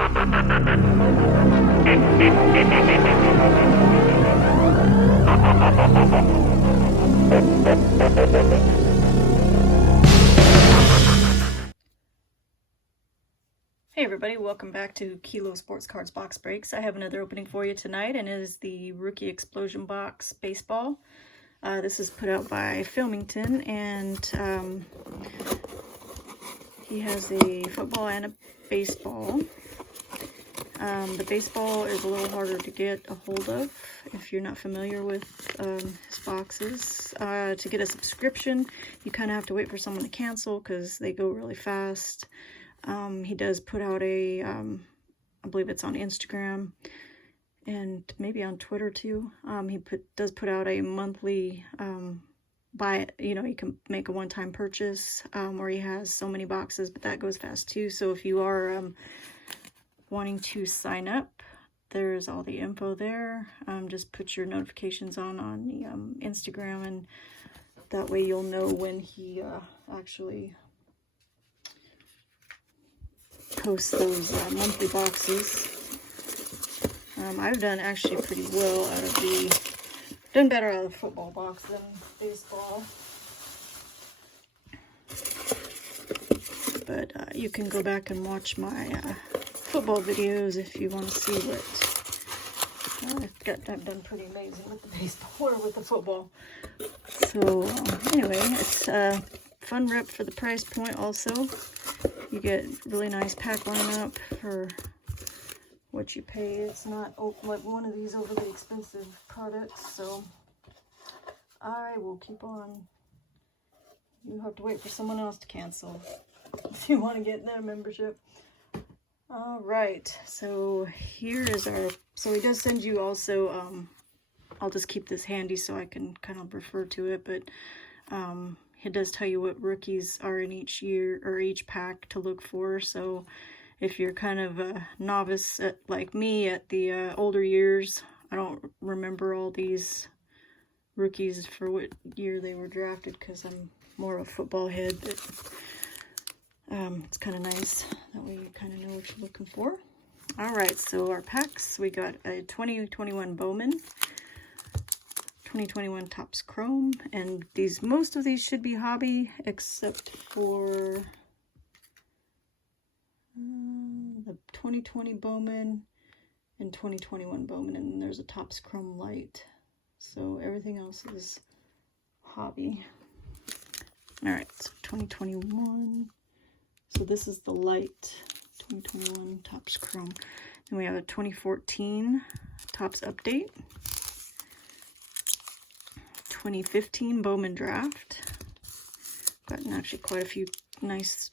Hey everybody, welcome back to Kilo Sports Cards Box Breaks. I have another opening for you tonight, and it is the Rookie Explosion Box Baseball. This is put out by Philmington, and he has a football and a baseball. The baseball is a little harder to get a hold of if you're not familiar with his boxes. To get a subscription, you kind of have to wait for someone to cancel because they go really fast. He does put out a, I believe it's on Instagram and maybe on Twitter too. He does put out a monthly, you can make a one-time purchase, where he has so many boxes, but that goes fast too. So if you are wanting to sign up, there's all the info there. Just put your notifications on the Instagram, and that way you'll know when he actually post those monthly boxes. I've done actually pretty well out of done better out of the football box than baseball. But you can go back and watch my football videos if you want to see what I've done pretty amazing with the baseball or with the football. So anyway, it's a fun rip for the price point also. You get really nice pack lineup for what you pay. It's not like one of these overly expensive products, so I will keep on. You have to wait for someone else to cancel if you want to get their membership. All right, so here is so he does send you also, I'll just keep this handy so I can kind of refer to it, but it does tell you what rookies are in each year or each pack to look for. So if you're kind of a novice like me at the older years, I don't remember all these rookies for what year they were drafted because I'm more of a football head, but it's kind of nice. That way you kind of know what you're looking for. All right, so our packs, we got a 2021 Bowman, 2021 Topps Chrome, and most of these should be hobby except for the 2020 Bowman and 2021 Bowman, and then there's a Topps Chrome Light. So everything else is hobby. All right, so 2021. So this is the light 2021 Topps Chrome. Then we have a 2014 Topps Update. 2015 Bowman Draft. Gotten actually quite a few nice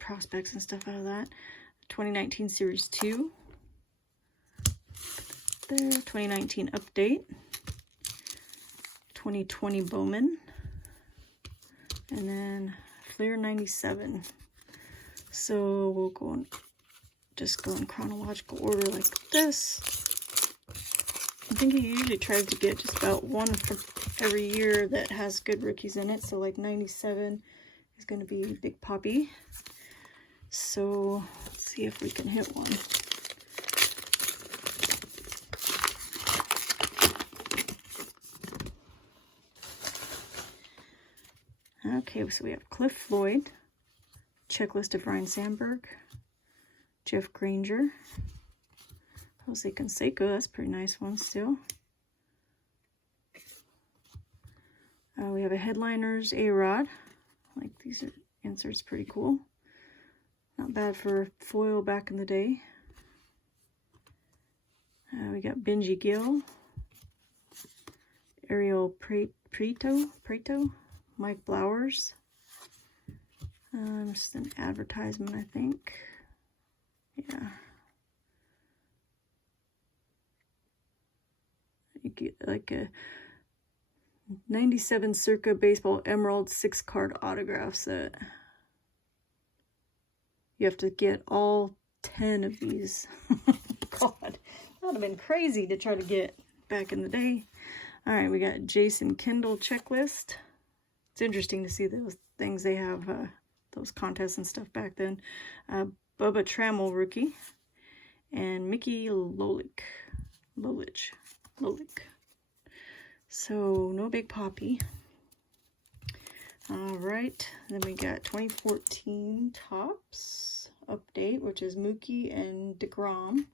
prospects and stuff out of that. 2019 Series 2. There, 2019 Update. 2020 Bowman. And then Flair 97. So we'll just go in chronological order like this. I think he usually tries to get just about one for every year that has good rookies in it. So like 97 is going to be Big Poppy. So let's see if we can hit one. Okay, so we have Cliff Floyd, checklist of Ryan Sandberg, Jeff Granger, Jose Canseco, that's a pretty nice one still. We have a Headliners A-Rod. Like these inserts pretty cool. Not bad for foil back in the day. We got Benji Gill, Ariel Preto, Mike Blowers. Just an advertisement, I think. Yeah. You get like a 97 Circa Baseball Emerald 6-card autograph set. You have to get all 10 of these. God, that would have been crazy to try to get back in the day. All right, we got Jason Kendall checklist. It's interesting to see those things they have, those contests and stuff back then. Bubba Trammell rookie, and Mickey Lolich. So no Big Poppy. All right, then we got 2014 Topps update, which is Mookie and DeGrom.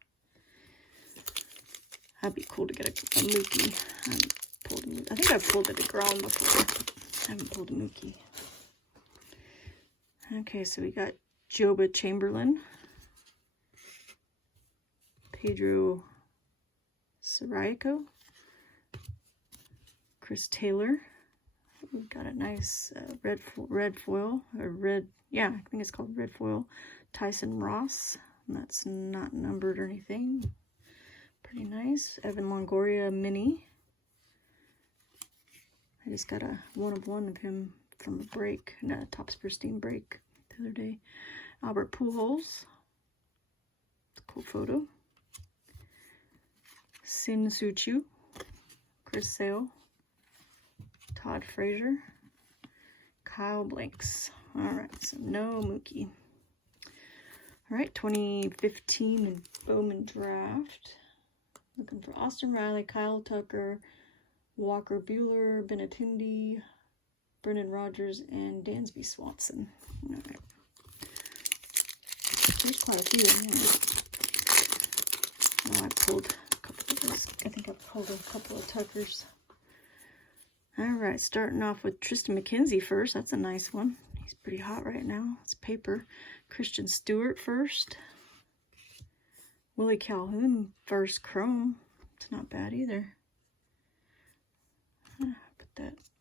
That'd be cool to get a Mookie. I think I've pulled a DeGrom before. I haven't pulled a Mookie. Okay, so we got Joba Chamberlain, Pedro Sarayico, Chris Taylor. We've got a nice red foil, or red, yeah, I think it's called red foil. Tyson Ross, and that's not numbered or anything. Pretty nice. Evan Longoria mini. I just got a 1/1 of him from a break, a Topps Pristine break the other day. Albert Pujols. It's a cool photo. Sin Soo Choo, Chris Sale, Todd Frazier, Kyle Blanks. All right, so no Mookie. All right, 2015 Bowman draft. Looking for Austin Riley, Kyle Tucker, Walker Buehler, Benintendi, Brendan Rodgers, and Dansby Swanson. All right. There's quite a few in here. Oh, I pulled a couple of those. I think I pulled a couple of Tuckers. All right, starting off with Tristan McKenzie first. That's a nice one. He's pretty hot right now. It's paper. Christian Stewart first. Willie Calhoun first chrome. It's not bad either.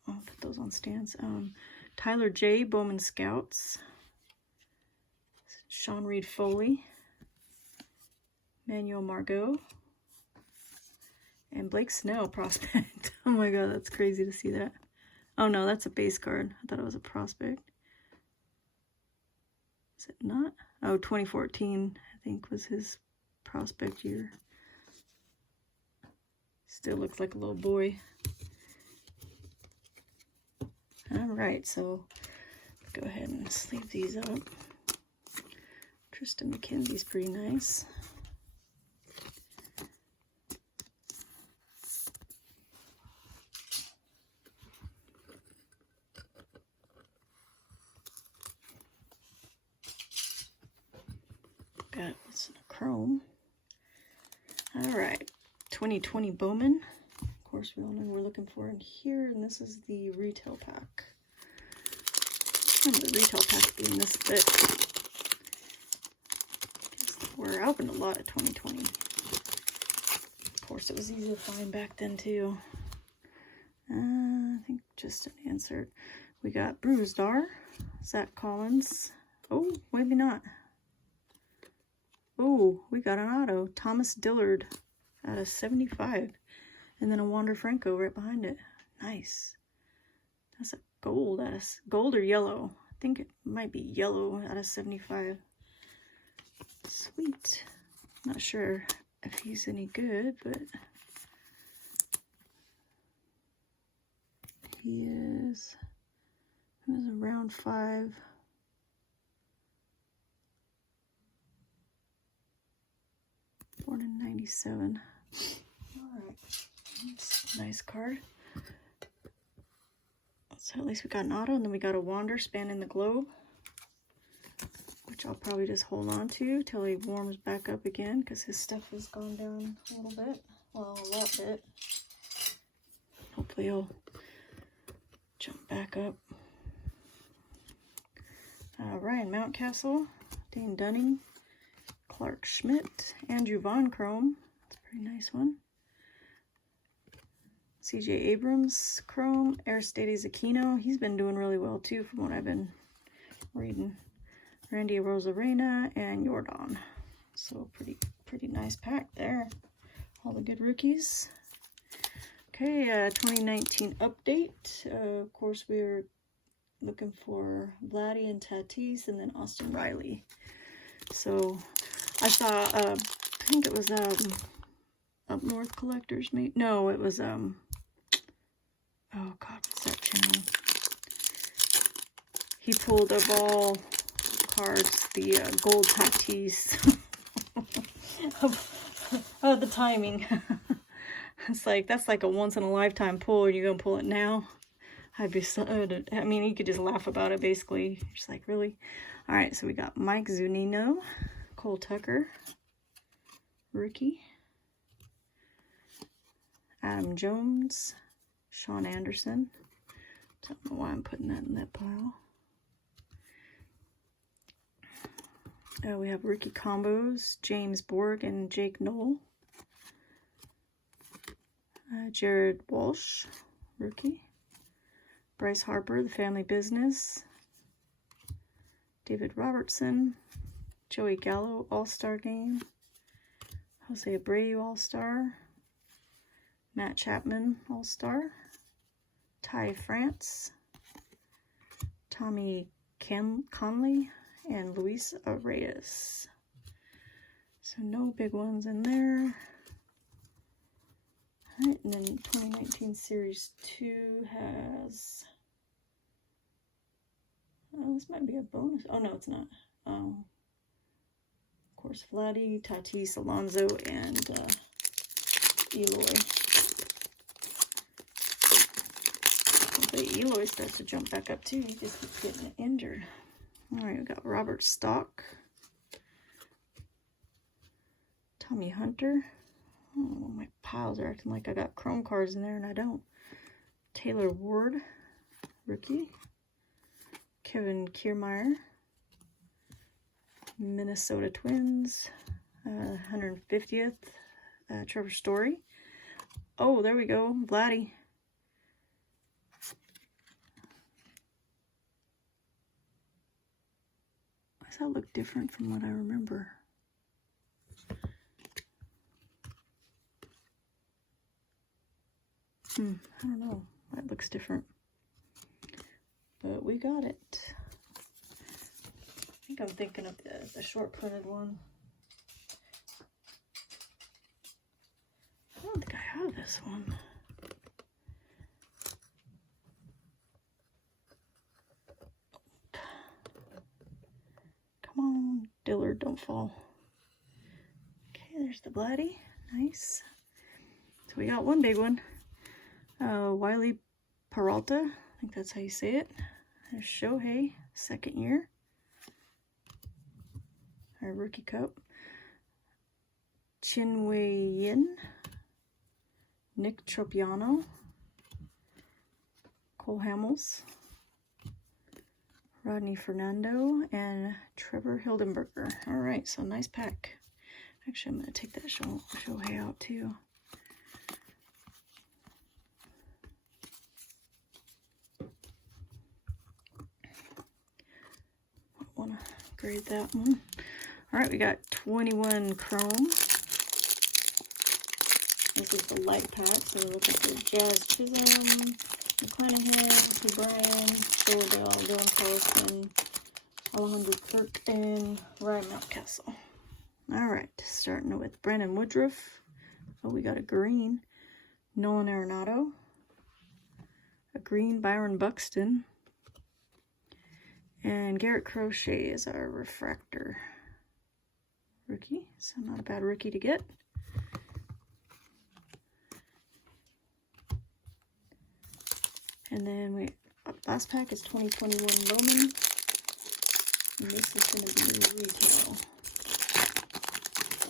I'll put those on stands. Tyler J. Bowman Scouts. Sean Reed Foley. Manuel Margot. And Blake Snell prospect. Oh my god, that's crazy to see that. Oh no, that's a base card. I thought it was a prospect. Is it not? Oh, 2014, I think, was his prospect year. Still looks like a little boy. Alright, so go ahead and sleeve these up. Tristan McKenzie's pretty nice. Got what's in a chrome. Alright, 2020 Bowman. Of course, we all know we're looking for in here, and this is the retail pack. I remember the retail pack being this thick. We're opened a lot of 2020. Of course, it was easy to find back then too. I think just an insert. We got Bruisdar, Zach Collins. Oh, maybe not. Oh, we got an auto. Thomas Dillard out of 75. And then a Wander Franco right behind it. Nice. That's a gold. Gold or yellow. I think it might be yellow out of 75. Sweet. Not sure if he's any good, but he is. He was around 5. Born in 97. Alright. That's a nice card. So at least we got an auto, and then we got a Wander spanning the globe, which I'll probably just hold on to till he warms back up again, because his stuff has gone down a little bit. Well, a lot bit. Hopefully he'll jump back up. Ryan Mountcastle, Dane Dunning, Clark Schmidt, Andrew Von Chrome. That's a pretty nice one. CJ Abrams Chrome, Aristides Aquino. He's been doing really well too from what I've been reading. Randy Rosarena and Jordan. So pretty nice pack there. All the good rookies. Okay, 2019 update. Of course, we were looking for Vladdy and Tatis, and then Austin Riley. So I saw, I think it was Up North Collectors, maybe. No, it was oh god, what's that channel? He pulled of all cards the gold Tatis. the timing. It's like, that's like a once in a lifetime pull, and you're gonna pull it now. I'd be so, I mean, you could just laugh about it basically. You're just like, really? All right, so we got Mike Zunino, Cole Tucker, rookie, Adam Jones, Sean Anderson. Don't know why I'm putting that in that pile. We have rookie combos, James Borg and Jake Knoll. Jared Walsh, rookie. Bryce Harper, The Family Business. David Robertson. Joey Gallo, All-Star Game. Jose Abreu, All-Star. Matt Chapman, All-Star. Ty France. Tommy Conley. And Luis Reyes. So no big ones in there. All right, and then 2019 Series 2 has... Oh, this might be a bonus. Oh, no, it's not. Of course, Vladdy, Tatis, Alonso, and Eloy. Hopefully Eloy starts to jump back up too. He just keeps getting injured. All right, we got Robert Stock, Tommy Hunter. Oh, my piles are acting like I got chrome cards in there, and I don't. Taylor Ward, rookie. Kevin Kiermaier, Minnesota Twins, 150th, Trevor Story. Oh, there we go, Vladdy. Why does that look different from what I remember? I don't know. That looks different. But we got it. I think I'm thinking of the short printed one. I don't think I have this one. Come on, Dillard, don't fall. Okay, there's the Vladdy. Nice. So we got one big one. Wiley Peralta, I think that's how you say it. There's Shohei, second year. Our rookie cup. Chin-Wei Yin, Nick Tropiano, Cole Hamels, Rodney Fernando, and Trevor Hildenberger. All right, so nice pack. Actually, I'm going to take that Shohei out too. Want to grade that one. All right, we got 21 chrome. This is the light pack, so we're looking for Jazz Chisholm, McClanahan, O'Brien, Philadelphia, Dylan Carlson, Alejandro Kirk, and Ryan Mountcastle. All right, starting with Brandon Woodruff. Oh, we got a green Nolan Arenado, a green Byron Buxton, and Garrett Crochet is our refractor rookie, so not a bad rookie to get. And then last pack is 2021 Bowman, and this is going to be retail.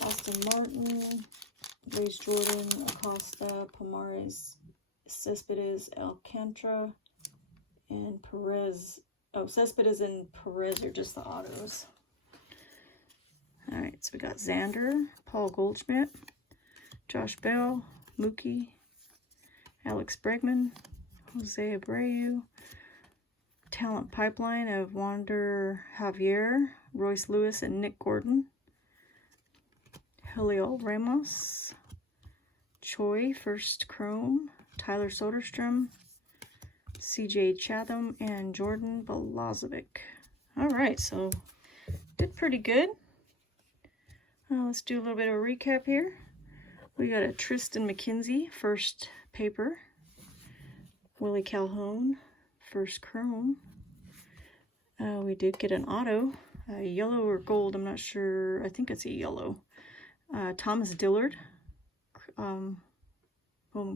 Austin Martin, Blaze Jordan, Acosta, Pomares, Cespedes, Alcantara, and Perez. Oh, Cespedes and Perez are just the autos. All right, so we got Xander, Paul Goldschmidt, Josh Bell, Mookie, Alex Bregman, Jose Abreu, talent pipeline of Wander Javier, Royce Lewis, and Nick Gordon, Julio Ramos, Choi, first chrome, Tyler Soderstrom, CJ Chatham, and Jordan Balazovic. All right, so did pretty good. Let's do a little bit of a recap here. We got a Tristan McKenzie, first paper. Willie Calhoun, first chrome. We did get an auto, a yellow or gold, I'm not sure. I think it's a yellow. Thomas Dillard Home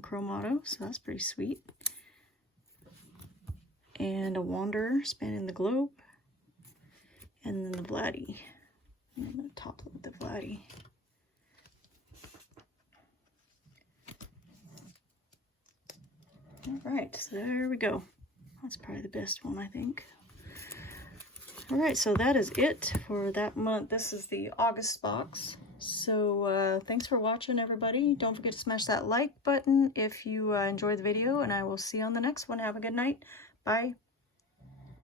Chrome Auto, so that's pretty sweet. And a Wanderer spanning the globe. And then the Vladdy. And I'm going to top load the Vladdy. Alright, so there we go. That's probably the best one, I think. Alright, so that is it for that month. This is the August box. So thanks for watching, everybody. Don't forget to smash that like button if you enjoyed the video, and I will see you on the next one. Have a good night. Bye.